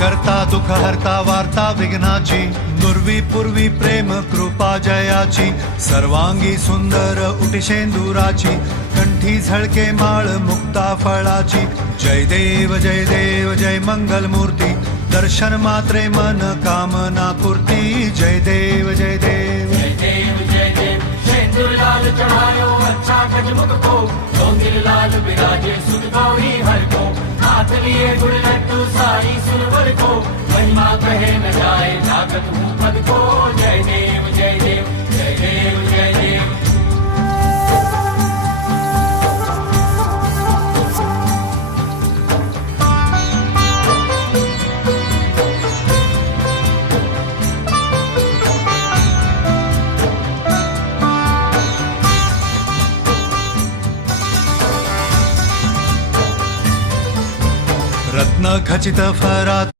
करता दुःख हरता वार्ता विघ्नाची, नुर्वी पूर्वी प्रेम कृपा जयाची, सर्वांगी सुंदर उटिशेंदुराची, कंठी झळके माळ मुक्ता फळाची. जय देव जय मंगल मूर्ती, दर्शन मात्रे मन कामना पूर्ती. जय देव जय देव शेंदूर लाल चढ़ायो अच्छा गजमुख को, डोंगिर लाल विराजे सुध गौरी हर को, हाथ लिए गुड़ लड्डू सारी सुरवर को, महिमा कहे न जाए जागत हूँ पद को. जय देव जय देव जय देव जय देव. रत्न खचित फरात